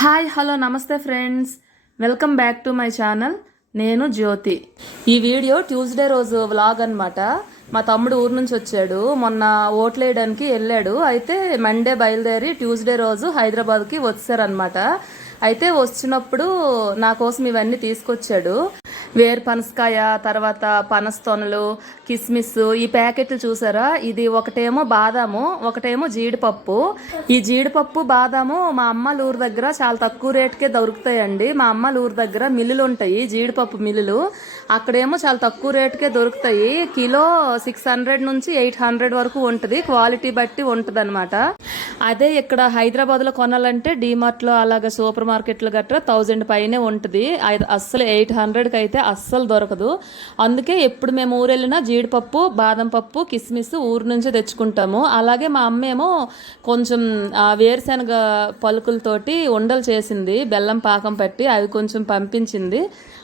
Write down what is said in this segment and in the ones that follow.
Hi hello నమస్తే friends. Welcome back to my channel. నేను జ్యోతి. ఈ వీడియో ట్యూస్డే రోజు వ్లాగ్ అనమాట మా తమ్ముడు ఊరు నుంచి వచ్చాడు. మొన్న ఓట్లు వేయడానికి వెళ్ళాడు. అయితే మండే బయలుదేరి ట్యూస్డే రోజు హైదరాబాద్కి వచ్చారనమాట అయితే వచ్చినప్పుడు నా కోసం ఇవన్నీ తీసుకొచ్చాడు. వేరు పనసకాయ తర్వాత పనస్తోనలు కిస్మిస్ ఈ ప్యాకెట్లు చూసారా? ఇది ఒకటేమో బాదాము ఒకటేమో జీడిపప్పు. ఈ జీడిపప్పు బాదాము మా అమ్మ ఊరు దగ్గర చాలా తక్కువ రేటుకే దొరుకుతాయండి. మా అమ్మ ఊరు దగ్గర మిల్లులు ఉంటాయి జీడిపప్పు మిల్లులు. అక్కడేమో చాలా తక్కువ రేటుకే దొరుకుతాయి. కిలో సిక్స్ హండ్రెడ్ నుంచి ఎయిట్ హండ్రెడ్ వరకు ఉంటుంది. క్వాలిటీ బట్టి ఉంటుంది అదే ఇక్కడ హైదరాబాద్లో కొనాలంటే డీమార్ట్లో అలాగే సూపర్ మార్కెట్లు గట్రా థౌజండ్ పైనే ఉంటుంది. అస్సలు ఎయిట్ హండ్రెడ్కి అయితే అస్సలు దొరకదు. అందుకే ఎప్పుడు మేము ఊరు వెళ్ళినా జీడిపప్పు బాదం పప్పు కిస్మిస్ ఊరు నుంచే తెచ్చుకుంటాము. అలాగే మా అమ్మ ఏమో కొంచెం వేరుశనగ పలుకులతోటి ఉండలు చేసింది. బెల్లం పాకం పట్టి అవి కొంచెం పంపించింది.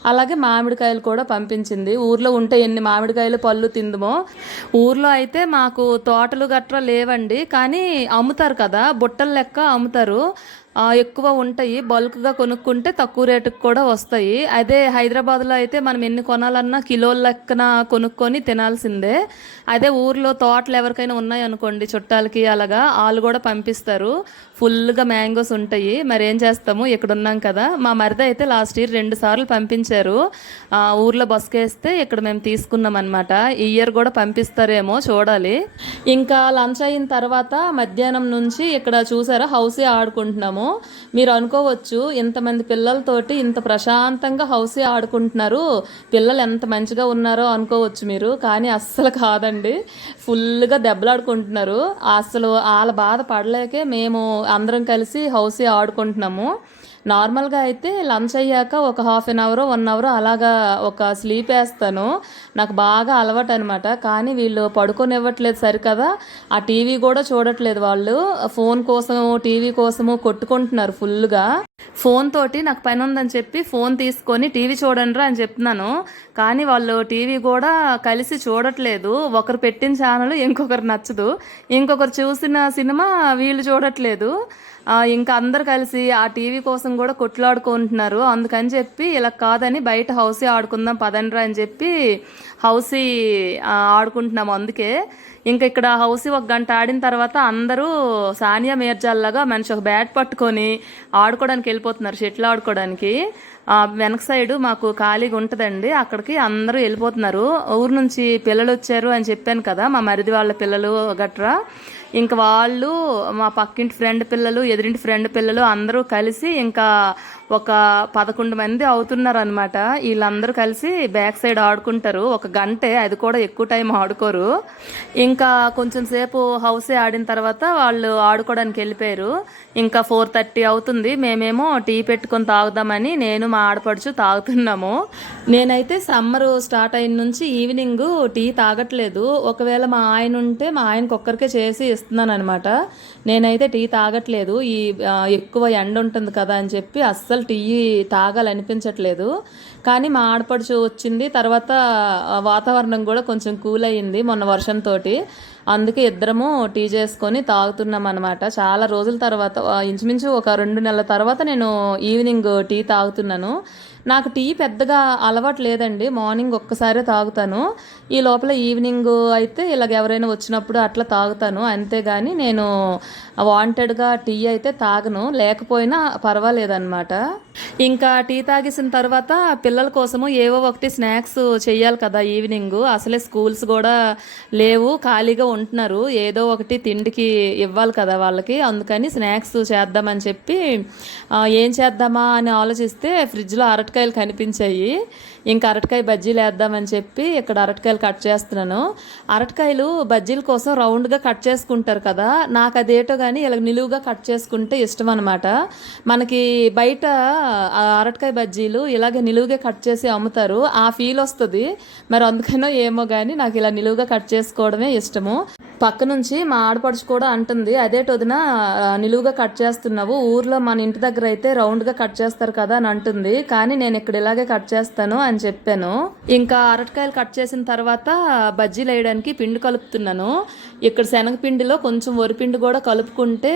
అలాగే మామిడికాయలు కూడా పంపించింది. ఊర్లో ఉంటే ఎన్ని మామిడికాయలు పళ్ళు తిందుమో. ఊర్లో అయితే మాకు తోటలు గట్రా లేవండి. కానీ అమ్ముతారు కదా బుట్టలు లెక్క అమ్ముతారు. ఎక్కువ ఉంటాయి. బల్క్గా కొనుక్కుంటే తక్కువ రేటుకు కూడా వస్తాయి. అదే హైదరాబాద్లో అయితే మనం ఎన్ని కొనాలన్నా కిలోల లెక్కన కొనుక్కొని తినాల్సిందే. అదే ఊర్లో తోటలు ఎవరికైనా ఉన్నాయనుకోండి చుట్టాలకి అలాగా వాళ్ళు కూడా పంపిస్తారు. ఫుల్గా మ్యాంగోస్ ఉంటాయి. మరి ఏం చేస్తాము? ఇక్కడ ఉన్నాం కదా. మా మరిది అయితే లాస్ట్ ఇయర్ రెండు సార్లు పంపించారు. ఆ, ఊర్లో బస్కేస్తే ఇక్కడ మేము తీసుకున్నాం అనమాట ఈ ఇయర్ కూడా పంపిస్తారేమో చూడాలి. ఇంకా లంచ్ అయిన తర్వాత మధ్యాహ్నం నుంచి ఇక్కడ చూసారా? హౌసే ఆడుకుంటున్నాము. మీరు అనుకోవచ్చు ఇంతమంది పిల్లలతోటి ఇంత ప్రశాంతంగా హౌసే ఆడుకుంటున్నారు. పిల్లలు ఎంత మంచిగా ఉన్నారో అనుకోవచ్చు మీరు. కానీ అస్సలు కాదండి. ఫుల్గా దెబ్బలాడుకుంటున్నారు. అసలు వాళ్ళ బాధ పడలేకే మేము అందరం కలిసి హౌస్ ఆడుకుంటున్నాము. నార్మల్గా అయితే లంచ్ అయ్యాక ఒక half an hour one hour అలాగా ఒక స్లీప్ వేస్తాను. నాకు బాగా అలవాటు అనమాట కానీ వీళ్ళు పడుకోనివ్వట్లేదు సరికదా. ఆ టీవీ కూడా చూడట్లేదు వాళ్ళు. ఫోన్ కోసము టీవీ కోసము కొట్టుకుంటున్నారు ఫుల్గా ఫోన్ తోటి నాకు పని ఉందని చెప్పి ఫోన్ తీసుకొని టీవీ చూడండి అని చెప్తున్నాను. కానీ వాళ్ళు టీవీ కూడా కలిసి చూడట్లేదు. ఒకరు పెట్టిన ఛానల్ ఇంకొకరు నచ్చదు. ఇంకొకరు చూసిన సినిమా వీళ్ళు చూడట్లేదు. ఇంకా అందరు కలిసి ఆ టీవీ కోసం కూడా కొట్లాడుకుంటున్నారు. అందుకని చెప్పి ఇలా కాదని బయట హౌసే ఆడుకుందాం పదండ్రా అని చెప్పి హౌసీ ఆడుకుంటున్నాము. అందుకే ఇంకా ఇక్కడ హౌసీ ఒక గంట ఆడిన తర్వాత అందరూ సానియా మీర్జాల్లాగా మనిషి ఒక బ్యాట్ పట్టుకొని ఆడుకోవడానికి వెళ్ళిపోతున్నారు షెటిల్ ఆడుకోవడానికి. వెనక సైడ్ మాకు ఖాళీగా ఉంటుందండి. అక్కడికి అందరూ వెళ్ళిపోతున్నారు. ఊరు నుంచి పిల్లలు వచ్చారు అని చెప్పాను కదా మా మరిది వాళ్ళ పిల్లలు గట్రా. ఇంకా వాళ్ళు మా పక్కింటి ఫ్రెండ్ పిల్లలు ఎదురింటి ఫ్రెండ్ పిల్లలు అందరూ కలిసి ఇంకా ఒక పదకొండు మంది అవుతున్నారు అనమాట వీళ్ళందరూ కలిసి బ్యాక్ సైడ్ ఆడుకుంటారు. ఒక గంటే అది కూడా ఎక్కువ టైం ఆడుకోరు. ఇంకా కొంచెం సేపు హౌసే ఆడిన తర్వాత వాళ్ళు ఆడుకోవడానికి వెళ్ళిపోయారు. ఇంకా ఫోర్ థర్టీ అవుతుంది. మేమేమో టీ పెట్టుకొని తాగుదామని నేను మా ఆడపడుచు తాగుతున్నాము. నేనైతే సమ్మర్ స్టార్ట్ అయిన నుంచి ఈవినింగ్ టీ తాగట్లేదు. ఒకవేళ మా ఆయన ఉంటే మా ఆయనకు ఒక్కరికే చేసి ఇస్తున్నాను అనమాట నేనైతే టీ తాగట్లేదు. ఈ ఎక్కువ ఎండ ఉంటుంది కదా అని చెప్పి అస్సలు టీ తాగాలనిపించట్లేదు. కానీ మా ఆడపడుచు వచ్చింది. తర్వాత వాతావరణం కూడా కొంచెం కూల్ అయ్యింది మొన్న వర్షంతో అందుకే ఇద్దరము టీ చేసుకొని తాగుతున్నాం అనమాట చాలా రోజుల తర్వాత ఇంచుమించు ఒక రెండు నెలల తర్వాత నేను ఈవినింగ్ టీ తాగుతున్నాను. నాకు టీ పెద్దగా అలవాటు లేదండి. మార్నింగ్ ఒక్కసారే తాగుతాను. ఈ లోపల ఈవినింగ్ అయితే ఇలాగ ఎవరైనా వచ్చినప్పుడు అట్లా తాగుతాను. అంతేగాని నేను వాంటెడ్గా టీ అయితే తాగను. లేకపోయినా పర్వాలేదన్నమాట. ఇంకా టీ తాగేసిన తర్వాత పిల్లల కోసము ఏవో ఒకటి స్నాక్స్ చేయాలి కదా ఈవినింగ్. అసలే స్కూల్స్ కూడా లేవు ఖాళీగా ఉంటున్నారు. ఏదో ఒకటి తిండికి ఇవ్వాలి కదా వాళ్ళకి. అందుకని స్నాక్స్ చేద్దామని చెప్పి ఏం చేద్దామా అని ఆలోచిస్తే ఫ్రిడ్జ్లో అరటికాయలు కనిపించాయి. ఇంకా అరటికాయ బజ్జీలు వేద్దామని చెప్పి ఇక్కడ అరటికాయలు కట్ చేస్తున్నాను. అరటికాయలు బజ్జీల కోసం రౌండ్గా కట్ చేసుకుంటారు కదా నాకు అదేటో కానీ ఇలా నిలువుగా కట్ చేసుకుంటే ఇష్టం అనమాట మనకి బయట అరటికాయ బజ్జీలు ఇలాగే నిలువుగా కట్ చేసి అమ్ముతారు ఆ ఫీల్ వస్తుంది. మరి అందుకనో ఏమో కానీ నాకు ఇలా నిలువుగా కట్ చేసుకోవడమే ఇష్టము. పక్క నుంచి మా ఆడపడుచు కూడా అంటుంది అదేటి వదిన నిలువుగా కట్ చేస్తున్నావు. ఊర్లో మన ఇంటి దగ్గర అయితే రౌండ్గా కట్ చేస్తారు కదా అని అంటుంది. కానీ నేను ఇక్కడ ఇలాగే కట్ చేస్తాను అని చెప్పాను. ఇంకా అరటికాయలు కట్ చేసిన తర్వాత బజ్జీలు వేయడానికి పిండి కలుపుతున్నాను. ఇక్కడ శనగపిండిలో కొంచెం వరిపిండి కూడా కలుపుకుంటే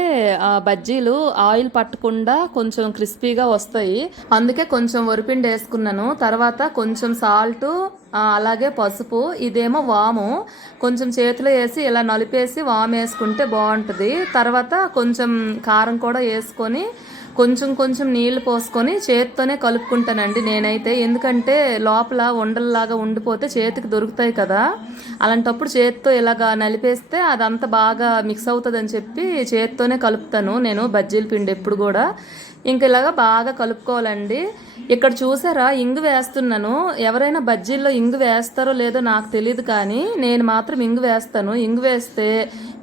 ఆ బజ్జీలు ఆయిల్ పట్టకుండా కొంచెం క్రిస్పీగా వస్తాయి. అందుకే కొంచెం వరిపిండి వేసుకున్నాను. తర్వాత కొంచెం సాల్ట్ అలాగే పసుపు ఇదేమో వాము. కొంచెం చేతిలో వేసి ఇలా నలిపేసి వాము వేసుకుంటే బాగుంటుంది. తర్వాత కొంచెం కారం కూడా వేసుకొని కొంచెం కొంచెం నీళ్ళు పోసుకొని చేతితోనే కలుపుకుంటానండి నేనైతే. ఎందుకంటే లోపల ఉండల్లాగా ఉండిపోతే చేతికి దొరుకుతాయి కదా. అలాంటప్పుడు చేతితో ఇలాగా నలిపేస్తే అదంతా బాగా మిక్స్ అవుతుందని చెప్పి చేతితోనే కలుపుతాను నేను బజ్జీల పిండి ఎప్పుడు కూడా. ఇంక ఇలాగా బాగా కలుపుకోవాలండి. ఇక్కడ చూసారా ఇంగు వేస్తున్నాను. ఎవరైనా బజ్జీల్లో ఇంగు వేస్తారో లేదో నాకు తెలియదు కానీ నేను మాత్రం ఇంగు వేస్తాను. ఇంగు వేస్తే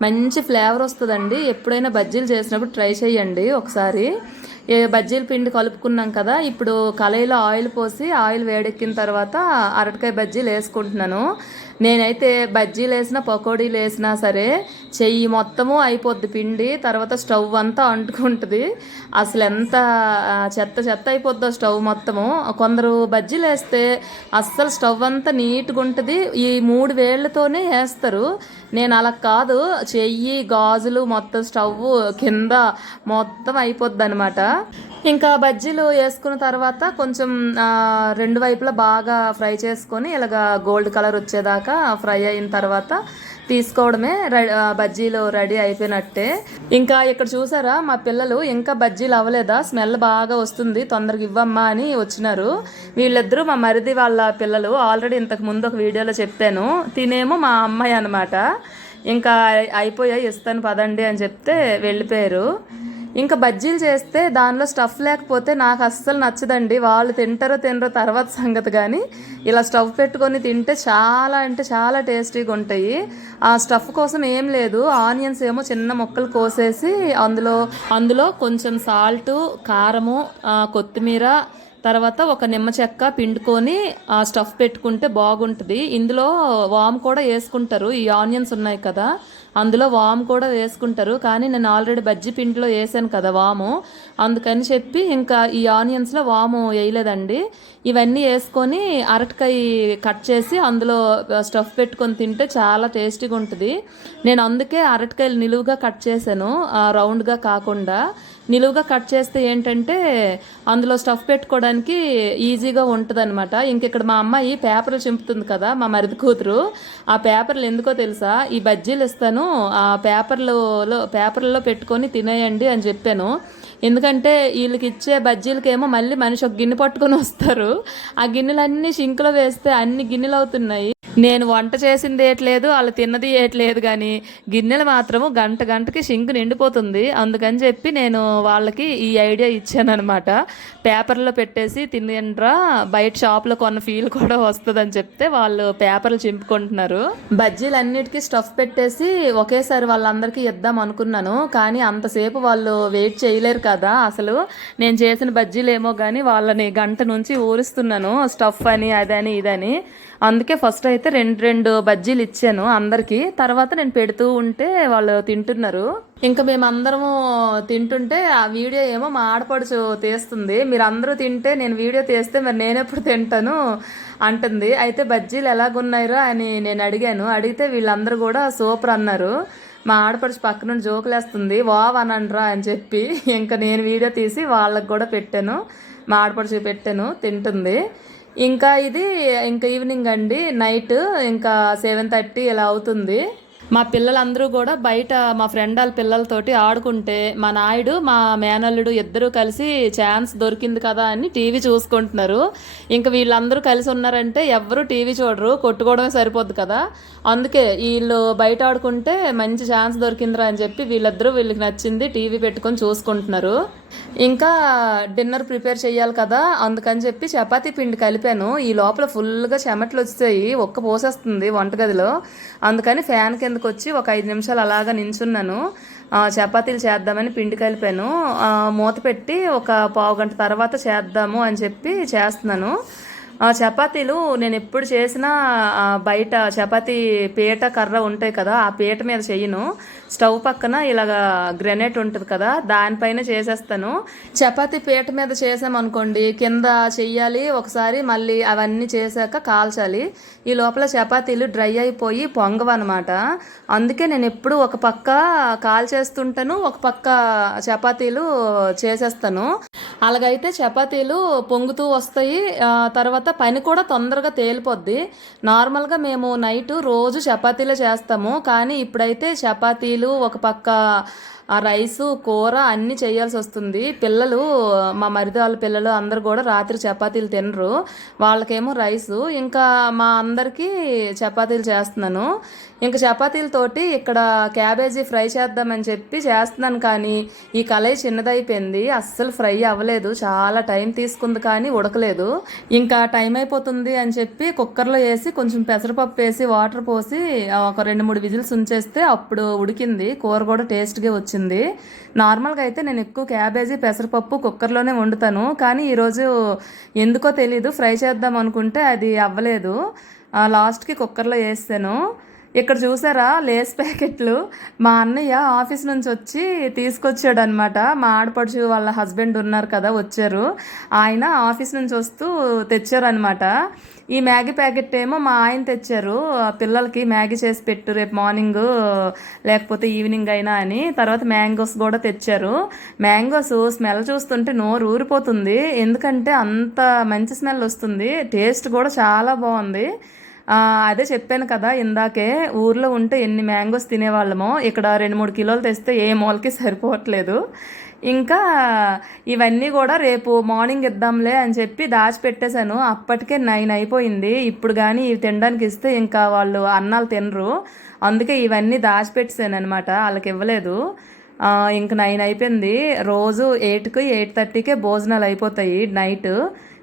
మంచి ఫ్లేవర్ వస్తుందండి. ఎప్పుడైనా బజ్జీలు చేసినప్పుడు ట్రై చేయండి ఒకసారి. బజ్జీల పిండి కలుపుకున్నాం కదా ఇప్పుడు కళాయిలో ఆయిల్ పోసి ఆయిల్ వేడెక్కిన తర్వాత అరటికాయ బజ్జీలు వేసుకుంటున్నాను. నేనైతే బజ్జీలు వేసినా పకోడీలు వేసినా సరే చెయ్యి మొత్తము అయిపోద్ది పిండి తర్వాత స్టవ్ అంతా అంటుకుంటుంది. అసలు ఎంత చెత్త చెత్త అయిపోద్దో స్టవ్ మొత్తము. కొందరు బజ్జీలు వేస్తే అస్సలు స్టవ్ అంతా నీట్గా ఉంటుంది. ఈ మూడు వేళ్ళతోనే వేస్తారు. నేను అలా కాదు చెయ్యి గాజులు మొత్తం స్టవ్ కింద మొత్తం అయిపోద్ది అనమాట ఇంకా బజ్జీలు వేసుకున్న తర్వాత కొంచెం రెండు వైపులా బాగా ఫ్రై చేసుకొని ఇలాగా గోల్డ్ కలర్ వచ్చేదాకా ఫ్రై అయిన తర్వాత తీసుకోవడమే బజ్జీలు రెడీ అయిపోయినట్టే. ఇంకా ఇక్కడ చూసారా మా పిల్లలు ఇంకా బజ్జీలు అవ్వలేదా? స్మెల్ బాగా వస్తుంది తొందరగా ఇవ్వమ్మా అని వచ్చినారు. వీళ్ళిద్దరూ మా మరిది వాళ్ళ పిల్లలు ఆల్రెడీ ఇంతకు ముందు ఒక వీడియోలో చెప్పాను. తినేమో మా అమ్మాయి అనమాట ఇంకా అయిపోయాయి ఇస్తాను పదండి అని చెప్తే వెళ్ళిపోయారు. ఇంకా బజ్జీలు చేస్తే దానిలో స్టఫ్ లేకపోతే నాకు అస్సలు నచ్చదండి. వాళ్ళు తింటారో తినరో తర్వాత సంగతి కానీ ఇలా స్టవ్ పెట్టుకొని తింటే చాలా అంటే చాలా టేస్టీగా ఉంటాయి. ఆ స్టఫ్ కోసం ఏం లేదు. ఆనియన్స్ ఏమో చిన్న ముక్కలు కోసేసి అందులో అందులో కొంచెం సాల్ట్ కారము కొత్తిమీర తర్వాత ఒక నిమ్మ చెక్క పిండుకొని ఆ స్టఫ్ పెట్టుకుంటే బాగుంటుంది. ఇందులో వామ్ కూడా వేసుకుంటారు. ఈ ఆనియన్స్ ఉన్నాయి కదా అందులో వామ్ కూడా వేసుకుంటారు. కానీ నేను ఆల్రెడీ బజ్జి పిండిలో వేసాను కదా వాము. అందుకని చెప్పి ఇంకా ఈ ఆనియన్స్లో వాము వేయలేదండి. ఇవన్నీ వేసుకొని అరటికాయ కట్ చేసి అందులో స్టఫ్ పెట్టుకొని తింటే చాలా టేస్టీగా ఉంటుంది. నేను అందుకే అరటికాయలు నిలువుగా కట్ చేశాను ఆ, రౌండ్గా కాకుండా. నిలువుగా కట్ చేస్తే ఏంటంటే అందులో స్టఫ్ పెట్టుకోవడానికి ఈజీగా ఉంటుంది అనమాట ఇంక ఇక్కడ మా అమ్మాయి పేపర్లు చింపుతుంది కదా మా మరిది కూతురు. ఆ పేపర్లు ఎందుకో తెలుసా? ఈ బజ్జీలు ఇస్తాను ఆ పేపర్లో పేపర్లలో పెట్టుకొని తినేయండి అని చెప్పాను. ఎందుకంటే వీళ్ళకి ఇచ్చే బజ్జీలకేమో మళ్ళీ మనిషి ఒక గిన్నె పట్టుకొని వస్తారు. ఆ గిన్నెలన్నీ సింక్లో వేస్తే అన్ని గిన్నెలు అవుతున్నాయి. నేను వంట చేసింది ఏట్లేదు వాళ్ళు తిన్నది ఏట్లేదు కానీ గిన్నెలు మాత్రము గంట గంటకి షింక్ నిండిపోతుంది. అందుకని చెప్పి నేను వాళ్ళకి ఈ ఐడియా ఇచ్చాను అనమాట పేపర్లో పెట్టేసి తినండ్రా బయట షాప్లో కొన్న ఫీల్ కూడా వస్తుందని చెప్తే వాళ్ళు పేపర్లు చింపుకుంటున్నారు. బజ్జీలు అన్నిటికీ స్టఫ్ పెట్టేసి ఒకేసారి వాళ్ళందరికీ ఇద్దాం అనుకున్నాను. కానీ అంతసేపు వాళ్ళు వెయిట్ చేయలేరు కదా. అసలు నేను చేసిన బజ్జీలు ఏమో కానీ వాళ్ళని గంట నుంచి ఊరిస్తున్నాను స్టఫ్ అని అదని ఇదని. అందుకే ఫస్ట్ అయితే రెండు రెండు బజ్జీలు ఇచ్చాను అందరికీ. తర్వాత నేను పెడుతూ ఉంటే వాళ్ళు తింటున్నారు. ఇంకా మేమందరము తింటుంటే ఆ వీడియో ఏమో మా ఆడపడుచు తీస్తుంది. మీరు అందరూ తింటే నేను వీడియో తీస్తే మరి నేను ఎప్పుడు తింటాను అంటుంది. అయితే బజ్జీలు ఎలాగున్నాయో అని నేను అడిగాను. అడిగితే వీళ్ళందరూ కూడా సూపర్ అన్నారు. మా ఆడపడుచు పక్క నుండి జోకులేస్తుంది వావ్ అనండ్రా అని చెప్పి ఇంకా నేను వీడియో తీసి వాళ్ళకి కూడా పెట్టాను మా ఆడపడుచు పెట్టాను తింటుంది. ఇంకా ఇది ఇంకా ఈవినింగ్ అండి నైట్ ఇంకా సెవెన్ థర్టీ ఇలా అవుతుంది. మా పిల్లలందరూ కూడా బయట మా ఫ్రెండ్ వాళ్ళ పిల్లలతోటి ఆడుకుంటే మా నాయుడు మా మేనల్లుడు ఇద్దరూ కలిసి ఛాన్స్ దొరికింది కదా అని టీవీ చూసుకుంటున్నారు. ఇంకా వీళ్ళందరూ కలిసి ఉన్నారంటే ఎవ్వరూ టీవీ చూడరు కొట్టుకోవడమే సరిపోద్ది కదా. అందుకే వీళ్ళు బయట ఆడుకుంటే మంచి ఛాన్స్ దొరికిందిరా అని చెప్పి వీళ్ళిద్దరూ వీళ్ళకి నచ్చింది టీవీ పెట్టుకొని చూసుకుంటున్నారు. ఇంకా డిన్నర్ ప్రిపేర్ చేయాలి కదా అందుకని చెప్పి చపాతీ పిండి కలిపాను. ఈ లోపల ఫుల్గా చెమటలు వచ్చాయి ఒక్క పోసేస్తుంది వంటగదిలో. అందుకని ఫ్యాన్ కింద కిందకు వచ్చి ఒక ఐదు నిమిషాలు అలాగా నించున్నాను. చపాతీలు చేద్దామని పిండి కలిపాను. మూత పెట్టి ఒక పావు గంట తర్వాత చేద్దాము అని చెప్పి చేస్తున్నాను. చపాతీలు నేను ఎప్పుడు చేసినా ఆ, బయట చపాతీ పీట కర్ర ఉంటాయి కదా ఆ పీట మీద చెయ్యను స్టవ్ పక్కన ఇలాగ గ్రెనేట్ ఉంటుంది కదా దానిపైన చేసేస్తాను. చపాతీ పీట మీద చేసామనుకోండి కింద చెయ్యాలి ఒకసారి మళ్ళీ అవన్నీ చేశాక కాల్చాలి. ఈ లోపల చపాతీలు డ్రై అయిపోయి పొంగవన్నమాట అందుకే నేను ఎప్పుడు ఒక పక్క కాల్చేస్తుంటాను ఒక పక్క చపాతీలు చేసేస్తాను. అలాగైతే చపాతీలు పొంగుతూ వస్తాయి తర్వాత తర్వాత పని కూడా తొందరగా తేలిపోద్ది. నార్మల్గా మేము నైట్ రోజు చపాతీలు చేస్తాము. కానీ ఇప్పుడైతే చపాతీలు ఒక పక్క ఆ రైసు కూర అన్నీ చేయాల్సి వస్తుంది. పిల్లలు మా మరిది వాళ్ళ పిల్లలు అందరు కూడా రాత్రి చపాతీలు తినరు. వాళ్ళకేమో రైసు. ఇంకా మా అందరికీ చపాతీలు చేస్తున్నాను. ఇంకా చపాతీలతోటి ఇక్కడ క్యాబేజీ ఫ్రై చేద్దామని చెప్పి చేస్తున్నాను కానీ ఈ కలయి చిన్నదైపోయింది. అస్సలు ఫ్రై అవ్వలేదు. చాలా టైం తీసుకుంది కానీ ఉడకలేదు. ఇంకా టైం అయిపోతుంది అని చెప్పి కుక్కర్లో వేసి కొంచెం పెసరపప్పు వేసి వాటర్ పోసి ఒక రెండు మూడు విజిల్స్ ఉంచేస్తే అప్పుడు ఉడికింది. కూర కూడా టేస్ట్గా వచ్చింది నార్మల్గా అయితే నేను ఎక్కువ క్యాబేజీ పెసరపప్పు కుక్కర్లోనే వండుతాను. కానీ ఈరోజు ఎందుకో తెలీదు. ఫ్రై చేద్దాం అనుకుంటే అది అవ్వలేదు. ఆ, లాస్ట్కి కుక్కర్లో వేస్తాను ఇక్కడ చూసారా లేస్ ప్యాకెట్లు? మా అన్నయ్య ఆఫీస్ నుంచి వచ్చి తీసుకొచ్చాడు అనమాట మా ఆడపడుచు వాళ్ళ హస్బెండ్ ఉన్నారు కదా వచ్చారు. ఆయన ఆఫీస్ నుంచి వస్తూ తెచ్చారనమాట ఈ మ్యాగీ ప్యాకెట్ ఏమో మా ఆయన తెచ్చారు. పిల్లలకి మ్యాగీ చేసి పెట్టు రేపు మార్నింగ్ లేకపోతే ఈవినింగ్ అయినా అని. తర్వాత మ్యాంగోస్ కూడా తెచ్చారు. మ్యాంగోస్ స్మెల్ చూస్తుంటే నోరు ఊరిపోతుంది. ఎందుకంటే అంత మంచి స్మెల్ వస్తుంది. టేస్ట్ కూడా చాలా బాగుంది. అదే చెప్పాను కదా ఇందాకే ఊర్లో ఉంటే ఎన్ని మ్యాంగోస్ తినేవాళ్ళమో ఇక్కడ రెండు మూడు కిలోలు తెస్తే ఏ మూలకి సరిపోవట్లేదు. ఇంకా ఇవన్నీ కూడా రేపు మార్నింగ్ ఇద్దాంలే అని చెప్పి దాచిపెట్టేశాను. అప్పటికే నైన్ అయిపోయింది. ఇప్పుడు కానీ ఇవి తినడానికి ఇస్తే ఇంకా వాళ్ళు అన్నాలు తినరు. అందుకే ఇవన్నీ దాచిపెట్టేశాను అనమాట వాళ్ళకి ఇవ్వలేదు. ఇంక నైన్ అయిపోయింది. రోజు ఎయిట్కి ఎయిట్ థర్టీకే భోజనాలు అయిపోతాయి నైట్.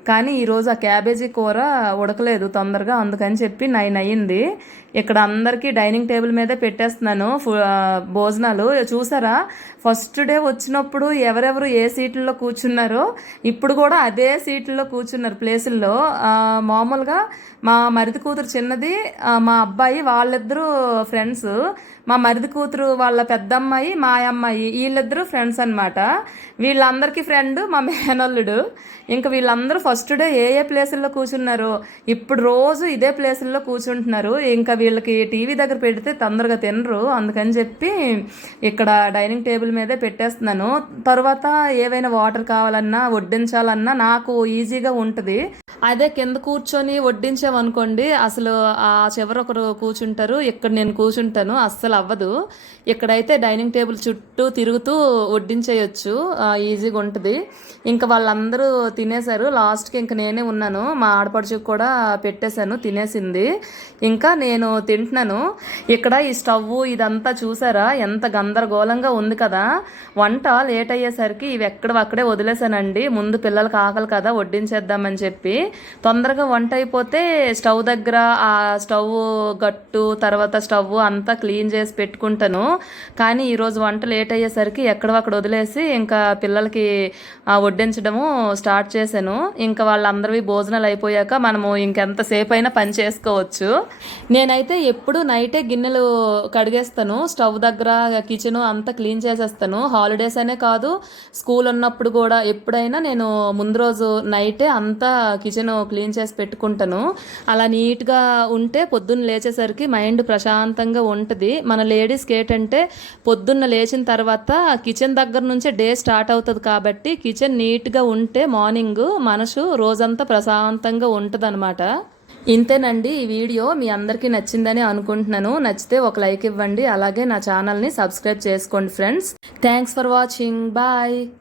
కానీ ఈరోజు ఆ క్యాబేజీ కూర ఉడకలేదు తొందరగా అందుకని చెప్పి నైన్ అయ్యింది. ఇక్కడ అందరికీ డైనింగ్ టేబుల్ మీదే పెట్టేస్తున్నాను భోజనాలు. చూసారా? ఫస్ట్ డే వచ్చినప్పుడు ఎవరెవరు ఏ సీట్లలో కూర్చున్నారో ఇప్పుడు కూడా అదే సీట్లలో కూర్చున్నారు ప్లేసుల్లో. మామూలుగా మా మరిది కూతురు చిన్నది మా అబ్బాయి వాళ్ళిద్దరూ ఫ్రెండ్స్. మా మరిది కూతురు వాళ్ళ పెద్ద అమ్మాయి మా అమ్మాయి వీళ్ళిద్దరూ ఫ్రెండ్స్ అన్నమాట. వీళ్ళందరికీ ఫ్రెండ్ మా మేనల్లుడు. ఇంకా వీళ్ళందరూ ఫస్ట్ డే ఏ ఏ ప్లేసుల్లో కూర్చున్నారు ఇప్పుడు రోజు ఇదే ప్లేసుల్లో కూర్చుంటున్నారు. ఇంకా వీళ్ళకి టీవీ దగ్గర పెడితే తొందరగా తినరు. అందుకని చెప్పి ఇక్కడ డైనింగ్ టేబుల్ మీదే పెట్టేస్తున్నాను. తర్వాత ఏవైనా వాటర్ కావాలన్నా వడ్డించాలన్నా నాకు ఈజీగా ఉంటుంది. అదే కింద కూర్చొని వడ్డించామనుకోండి అసలు ఆ చివర ఒకరు కూర్చుంటారు ఇక్కడ నేను కూర్చుంటాను అస్సలు అవ్వదు. ఇక్కడైతే డైనింగ్ టేబుల్ చుట్టూ తిరుగుతూ వడ్డించేయచ్చు ఈజీగా ఉంటుంది. ఇంకా వాళ్ళందరూ తినేశారు. లాస్ట్కి ఇంకా నేనే ఉన్నాను. మా ఆడపడుచుకు కూడా పెట్టేశాను తినేసింది. ఇంకా నేను తింటున్నాను. ఇక్కడ ఈ స్టవ్ ఇదంతా చూసారా? ఎంత గందరగోళంగా ఉంది కదా. వంట లేట్ అయ్యేసరికి ఇవి ఎక్కడ అక్కడే వదిలేసానండి ముందు పిల్లలకి ఆకలి కదా వడ్డించేద్దామని చెప్పి. తొందరగా వంట అయిపోతే స్టవ్ దగ్గర ఆ స్టవ్ గట్టు తర్వాత స్టవ్ అంతా క్లీన్ చేసి పెట్టుకుంటాను. కానీ ఈరోజు వంట లేట్ అయ్యేసరికి ఎక్కడో అక్కడ వదిలేసి ఇంకా పిల్లలకి వడ్డించడము స్టార్ట్ చేశాను. ఇంకా వాళ్ళందరివి భోజనాలు అయిపోయాక మనము ఇంకెంతసేపు అయినా పని చేసుకోవచ్చు. నేనైతే ఎప్పుడు నైటే గిన్నెలు కడిగేస్తాను. స్టవ్ దగ్గర కిచెన్ అంతా క్లీన్ చేసేస్తాను. హాలిడేస్ అనే కాదు స్కూల్ ఉన్నప్పుడు కూడా ఎప్పుడైనా నేను ముందు రోజు నైటే అంతా కిచెన్ కిచెన్ క్లీన్ చేసి పెట్టుకుంటాను. అలా నీట్గా ఉంటే పొద్దున్న లేచేసరికి మైండ్ ప్రశాంతంగా ఉంటుంది. మన లేడీస్కి ఏంటంటే పొద్దున్న లేచిన తర్వాత కిచెన్ దగ్గర నుంచే డే స్టార్ట్ అవుతుంది కాబట్టి కిచెన్ నీట్గా ఉంటే మార్నింగ్ మనసు రోజంతా ప్రశాంతంగా ఉంటుంది ఇంతేనండి ఈ వీడియో. మీ అందరికీ నచ్చిందని అనుకుంటున్నాను. నచ్చితే ఒక లైక్ ఇవ్వండి. అలాగే నా ఛానల్ని సబ్స్క్రైబ్ చేసుకోండి friends. Thanks for watching. Bye.